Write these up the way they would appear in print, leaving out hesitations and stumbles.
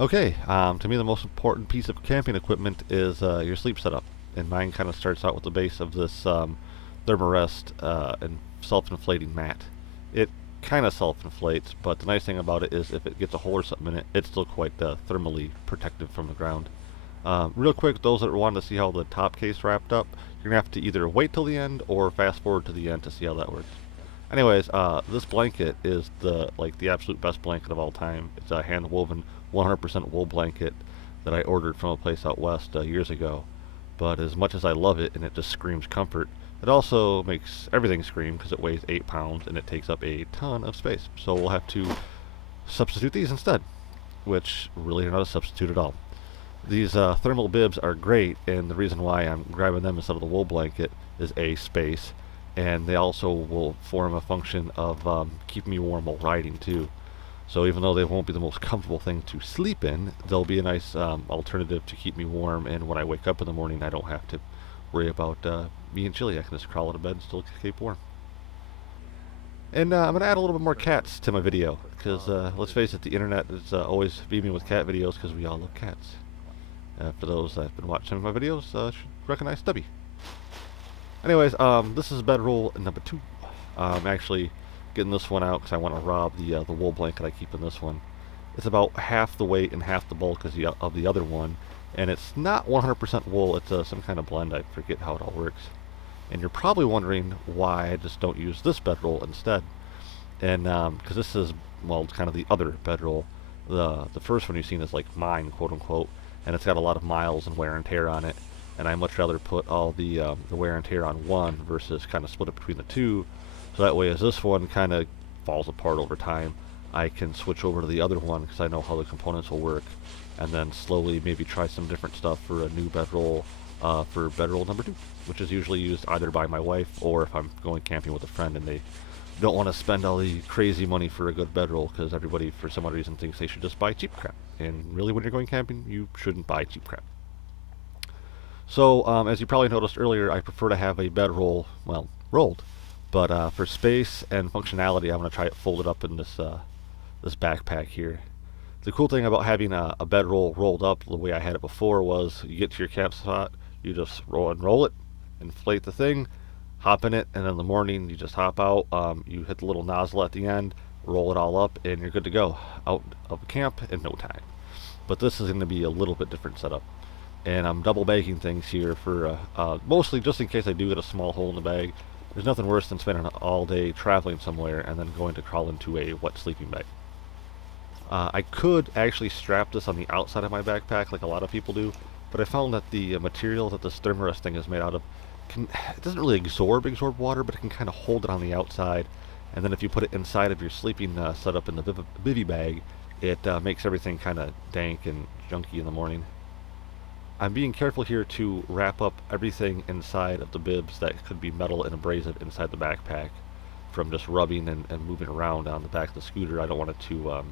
Okay, to me the most important piece of camping equipment is your sleep setup, and mine kind of starts out with the base of this Thermarest and self-inflating mat. It kind of self-inflates, but the nice thing about it is if it gets a hole or something in it, it's still quite thermally protected from the ground. Real quick, those that want to see how the top case wrapped up, you're gonna have to either wait till the end or fast forward to the end to see how that works. Anyways, this blanket is the absolute best blanket of all time. It's a hand woven 100% wool blanket that I ordered from a place out west years ago. But as much as I love it and it just screams comfort, it also makes everything scream because it weighs 8 pounds and it takes up a ton of space. So we'll have to substitute these instead, which really are not a substitute at all. These thermal bibs are great, and the reason why I'm grabbing them instead of the wool blanket is A, space, and they also will form a function of keeping me warm while riding too. So even though they won't be the most comfortable thing to sleep in, they'll be a nice alternative to keep me warm, and when I wake up in the morning, I don't have to worry about being chilly. I can just crawl out of bed and still keep warm. And I'm going to add a little bit more cats to my video, because let's face it, the internet is always beaming with cat videos because we all love cats. For those that have been watching some of my videos, should recognize Stubby. Anyways, this is bedroll number 2. I'm actually getting this one out because I want to rob the wool blanket I keep in this one. It's about half the weight and half the bulk as of the other one, and it's not 100% wool. It's some kind of blend. I forget how it all works. And you're probably wondering why I just don't use this bedroll instead. And because this is, well, kind of the other bedroll. The first one you've seen is like mine, quote unquote, and it's got a lot of miles and wear and tear on it. And I much rather put all the wear and tear on one versus kind of split it between the two. So that way, as this one kind of falls apart over time, I can switch over to the other one because I know how the components will work, and then slowly maybe try some different stuff for a new bedroll for bedroll number 2, which is usually used either by my wife or if I'm going camping with a friend and they don't want to spend all the crazy money for a good bedroll because everybody, for some odd reason, thinks they should just buy cheap crap. And really, when you're going camping, you shouldn't buy cheap crap. So, as you probably noticed earlier, I prefer to have a bedroll, well, rolled. But for space and functionality, I'm going to try it folded up in this backpack here. The cool thing about having a bedroll rolled up the way I had it before was you get to your camp spot, you just roll it, inflate the thing, hop in it, and in the morning you just hop out. You hit the little nozzle at the end, roll it all up, and you're good to go out of camp in no time. But this is going to be a little bit different setup. And I'm double bagging things here for mostly just in case I do get a small hole in the bag. There's nothing worse than spending all day traveling somewhere and then going to crawl into a wet sleeping bag. I could actually strap this on the outside of my backpack like a lot of people do, but I found that the material that this Thermarest thing is made out of, it doesn't really absorb water, but it can kind of hold it on the outside. And then if you put it inside of your sleeping setup in the bivy bag, it makes everything kind of dank and junky in the morning. I'm being careful here to wrap up everything inside of the bibs that could be metal and abrasive inside the backpack from just rubbing and moving around on the back of the scooter. I don't want it to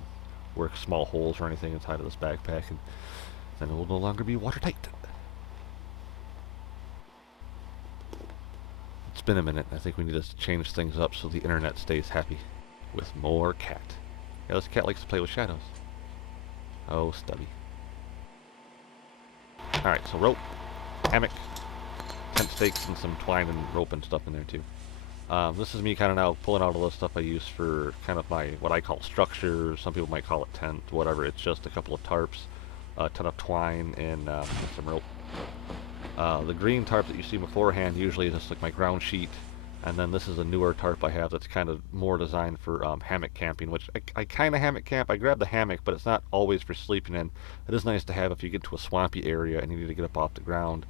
work small holes or anything inside of this backpack, and then it will no longer be watertight. It's been a minute. I think we need to change things up so the internet stays happy with more cat. Yeah, this cat likes to play with shadows. Oh, Stubby. Alright, so rope, hammock, tent stakes, and some twine and rope and stuff in there too. This is me kind of now pulling out all the stuff I use for kind of my, what I call structure. Some people might call it tent, whatever. It's just a couple of tarps, a ton of twine, and some rope. The green tarp that you see beforehand usually is just like my ground sheet. And then this is a newer tarp I have that's kind of more designed for hammock camping, which I kind of hammock camp. I grab the hammock, but it's not always for sleeping in. It is nice to have if you get to a swampy area and you need to get up off the ground.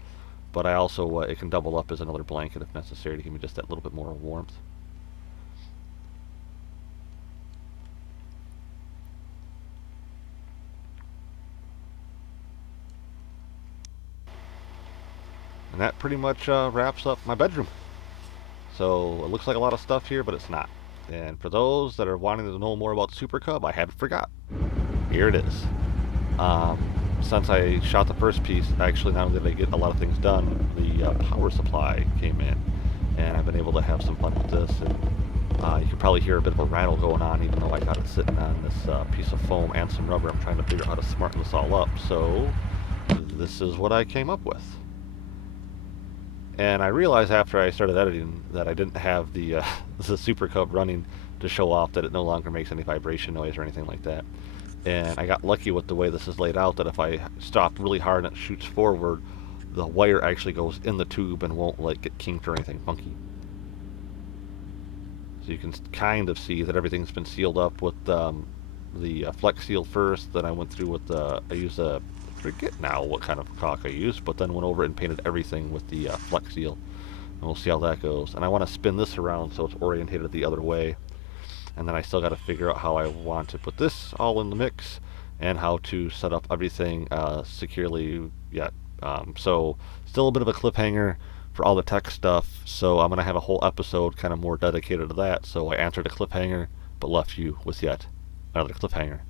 But I also, it can double up as another blanket if necessary to give me just that little bit more warmth. And that pretty much wraps up my bedroom. So it looks like a lot of stuff here, but it's not. And for those that are wanting to know more about the Super Cub, I haven't forgot. Here it is. Since I shot the first piece, actually not only did I get a lot of things done, the power supply came in, and I've been able to have some fun with this and You can probably hear a bit of a rattle going on, even though I got it sitting on this piece of foam and some rubber. I'm trying to figure out how to smarten this all up. So this is what I came up with. And I realized after I started editing that I didn't have the the Super Cub running to show off that it no longer makes any vibration noise or anything like that. And I got lucky with the way this is laid out that if I stop really hard and it shoots forward, the wire actually goes in the tube and won't like get kinked or anything funky. So you can kind of see that everything's been sealed up with the Flex Seal first. Then I went through with I used a, I forget now what kind of caulk I used, but then went over and painted everything with the Flex Seal. And we'll see how that goes. And I want to spin this around so it's orientated the other way. And then I still got to figure out how I want to put this all in the mix and how to set up everything securely yet. So still a bit of a cliffhanger for all the tech stuff. So I'm going to have a whole episode kind of more dedicated to that. So I answered a cliffhanger but left you with yet another cliffhanger.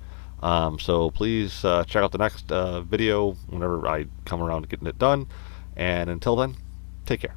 So please check out the next video whenever I come around to getting it done. And until then, take care.